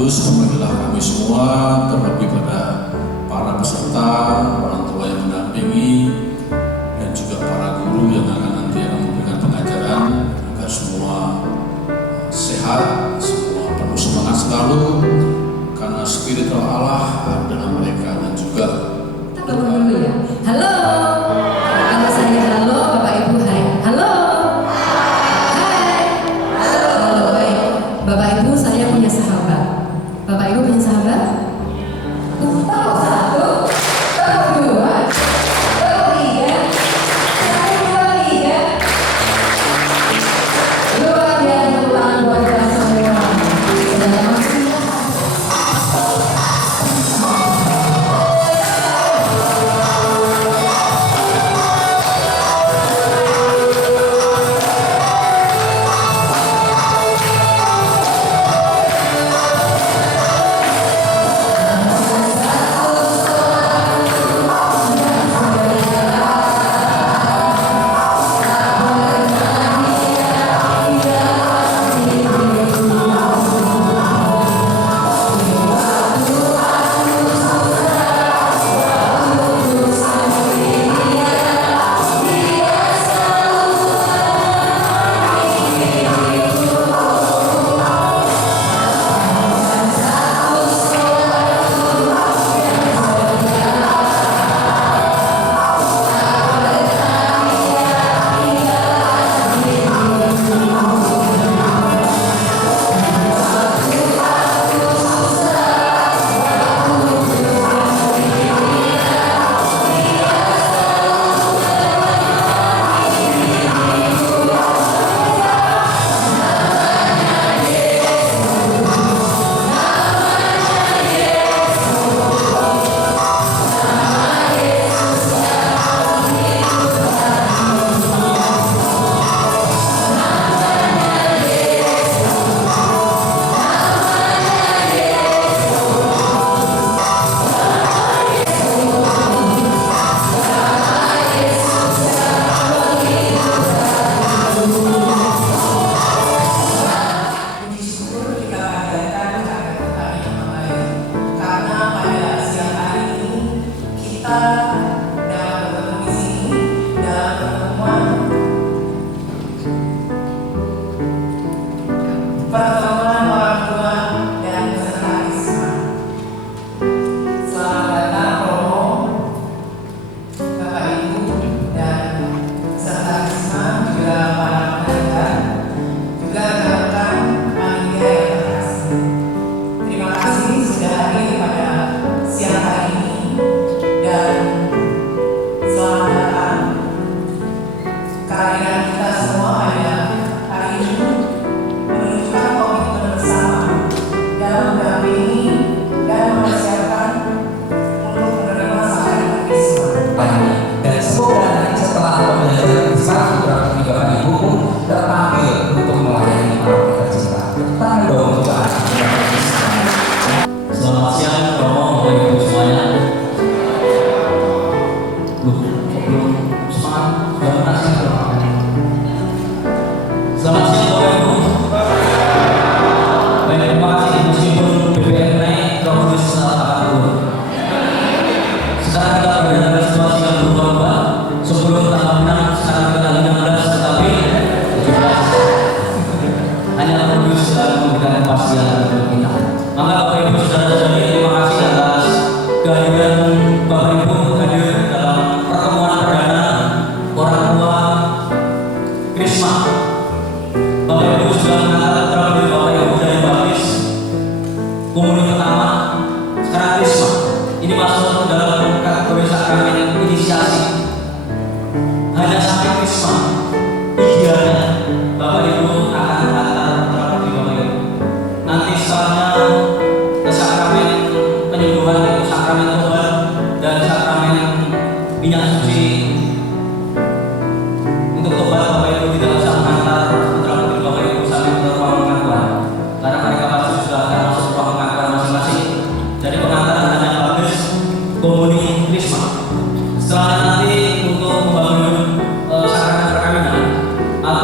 Kudus, berkatilah kami semua, terlebih pada para peserta, orang tua yang mendampingi, dan juga para guru yang akan nanti memberikan pengajaran, agar semua sehat, semua penuh semangat selalu, karena Spirit Roh Allah ada dalam mereka. Dan juga kita bangun dulu ya. Halo, kalau saya halo, Bapak Ibu hai. Halo, hai, halo, baik. Bapak Ibu, saya punya sahabat. Bapak Ibu punya sahabat? Tahu satu, tahu dua, tahu tiga, tahu dua tiga. Luar biasa, luar biasa semua. Sudah masuk.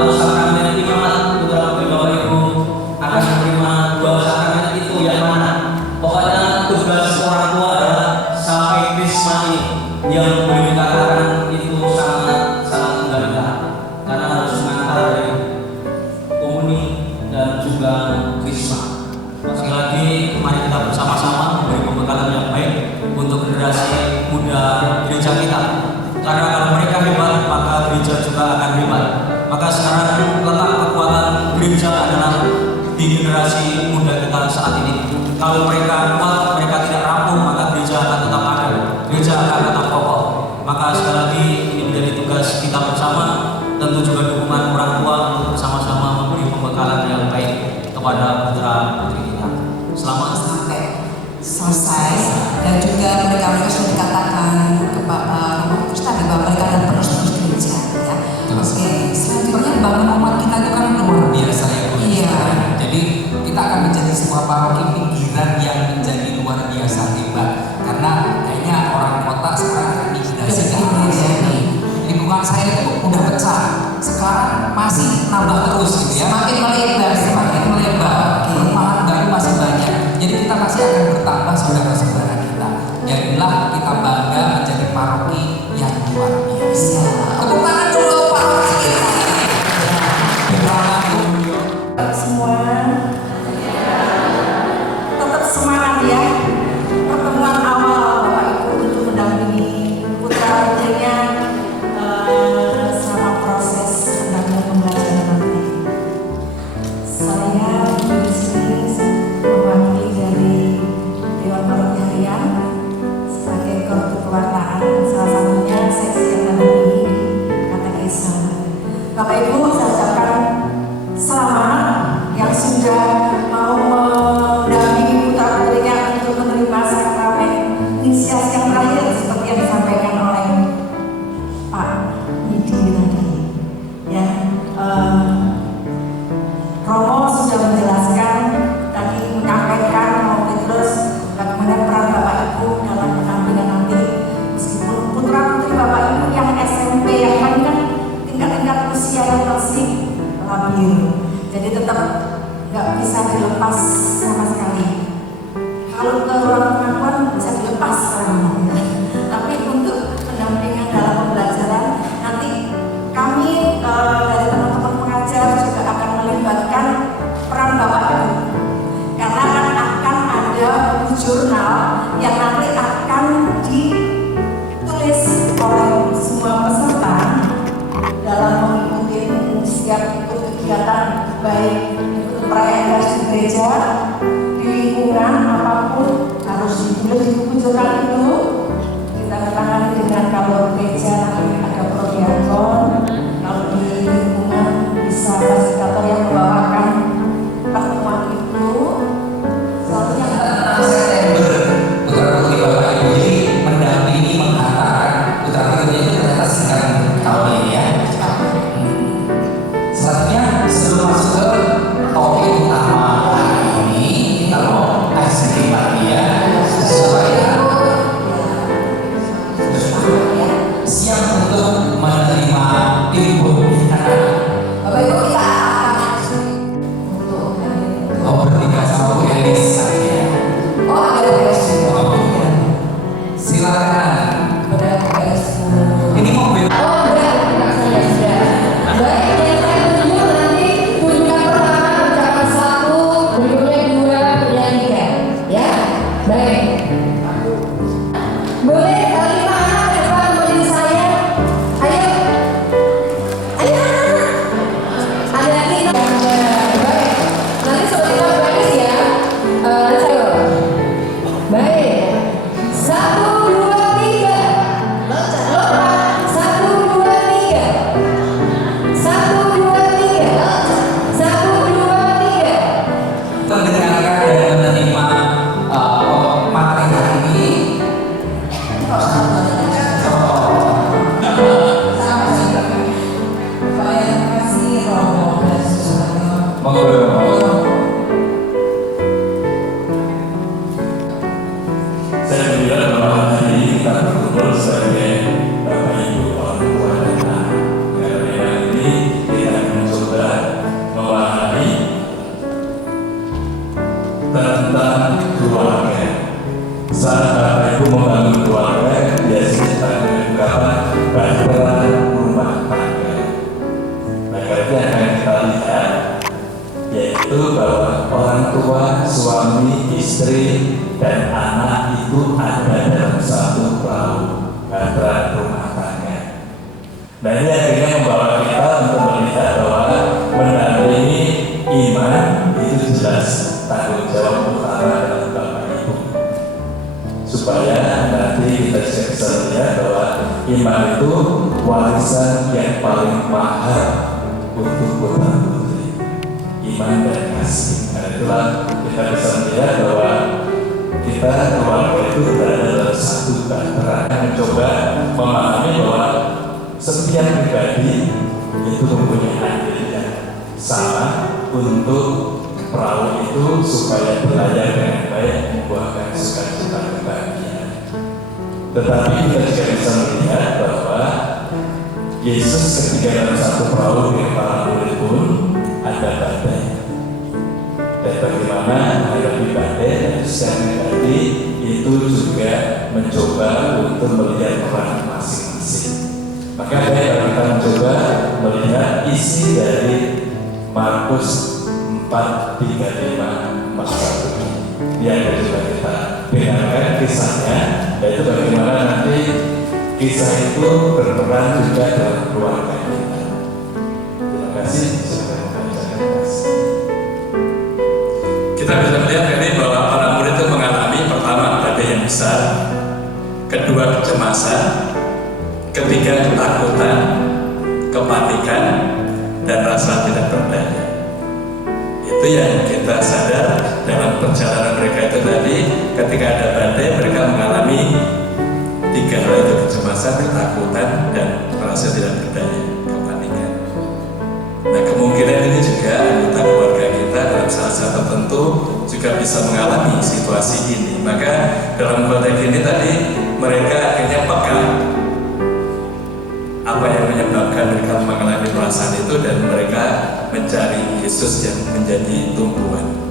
Sakramen imamat, putra putri Bapak Ibu akan menerima dua sakramen itu yang mana? yang boleh dikatakan itu sangat menggairahkan karena harus mengantar dari komuni dan juga krisma. Sekali lagi mari kita bersama-sama memberi pembekalan yang baik untuk generasi muda gereja kita. Karena kalau mereka hebat maka gereja juga akan hebat. Maka sekarang letak kekuatan gereja adalah di generasi muda kita saat ini. Kalau mereka kuat, mereka tidak rapuh, maka gereja akan tetap ada, gereja akan tetap kokoh. Maka sekali lagi ini menjadi tugas kita bersama, tentu juga dukungan orang tua untuk bersama-sama memberi pembekalan yang baik kepada putra putri kita. Selamat sampai selesai, dan juga mereka sudah dikatakan kepada terus tadi bahwa mereka adalah penerus gereja, ya. Oke, selanjutnya bangun umat kita itu kan luar biasa ya. Iya. Jadi kita akan menjadi sebuah paroki pinggiran yang menjadi luar biasa hebat, karena kayaknya orang kota sekarang migrasi ke ini. Lingkungan saya itu udah pecah, sekarang masih nambah terus gitu ya. Semakin melebar, perumahan baru masih banyak. Jadi kita masih akan bertambah saudara-saudara kita. Jadilah kita bangga menjadi paroki yang luar biasa. Tepuk tangan dulu paroki kita. Semua tetap semangat ya. Pertemuan awal Bapak Ibu untuk mendampingi putra putrinya selama proses pendampingan pembelajaran nanti. Saya di sini mewakili dari Dewan Paroki Harian sebagai keketuaan, salah satunya seksi yang mendampingi katekesa. Bapak Ibu, saya ucapkan selamat yang sudah mau mendampingi putra putrinya untuk menerima sakramen inisiasi yang terakhir seperti yang disampaikan oleh Pak Yudi tadi. Ya, Romo sudah menjelaskan tadi, menyampaikan mau terus bagaimana peran Bapak Ibu dalam pendampingan nanti, meskipun putra putri Bapak Ibu yang SMP yang kan tingkat-tingkat usia yang masih labil. Jadi tetap nggak bisa dilepas sama sekali. Kalau ke ruang pengakuan bisa dilepas kan. Tapi untuk pendampingan dalam pembelajaran nanti kami dari teman-teman pengajar juga akan melibatkan peran Bapak Ibu. Karena akan ada jurnal yang nanti akan ditulis oleh semua peserta dalam mengikuti setiap kegiatan, baik itu perayaan di gereja, di lingkungan apapun harus ditulis di buku jurnal itu. Kita tangani dengan kalau gereja nanti ada prodiakon, kalau di lingkungan bisa fasilitator yang membawakan pertemuan itu. Satunya September putra putri Bapak Ibu jadi mendampingi menghantarkan putra putrinya itu ternyata sekarang tahun ini ya. Selanjutnya sebelum masuk ke topik utama hari ini, kita mau kasih sedikit lagi ya supaya suami, istri, dan anak itu ada dalam satu perahu bahtera rumah tangga. Nah ini akhirnya membawa kita untuk melihat bahwa mendampingi iman itu jelas tanggung jawab utama dalam Bapak Ibu, supaya nanti kita bisa melihat bahwa iman itu warisan yang paling mahal untuk putra putri, iman dan kasih. Karena itulah kita bisa melihat bahwa kita keluarga itu berada dalam satu bahtera yang mencoba memahami bahwa setiap pribadi itu mempunyai andil yang sama untuk perahu itu supaya berlayar dengan baik, membuahkan sukacita kebahagiaan. Tetapi kita juga bisa melihat bahwa Yesus ketika dalam satu perahu dengan para murid pun ada badai. Dan bagaimana menghadapi badai dan secara pribadi itu juga mencoba untuk melihat peran masing-masing. Maka kita mencoba melihat isi dari Markus 4:35 41 ini. Yang coba kita dengarkan kisahnya, yaitu bagaimana nanti kisah itu berperan juga dalam keluarga kita. Terima kasih sudah membacakan. Kita bisa melihat ini bahwa para murid itu mengalami pertama badai yang besar, kedua kecemasan, ketiga ketakutan, kepanikan, dan rasa tidak berdaya. Itu yang kita sadar dalam perjalanan mereka itu tadi. Ketika ada badai, mereka mengalami tiga hal itu: kecemasan, ketakutan, dan rasa tidak berdaya, kepanikan. Nah, kemungkinan ini juga anggota keluarga kita dalam saat-saat tertentu juga bisa mengalami situasi ini. Maka dalam konteks ini tadi mereka akhirnya peka apa yang menyebabkan mereka mengalami perasaan itu, dan mereka mencari Yesus yang menjadi tumpuan.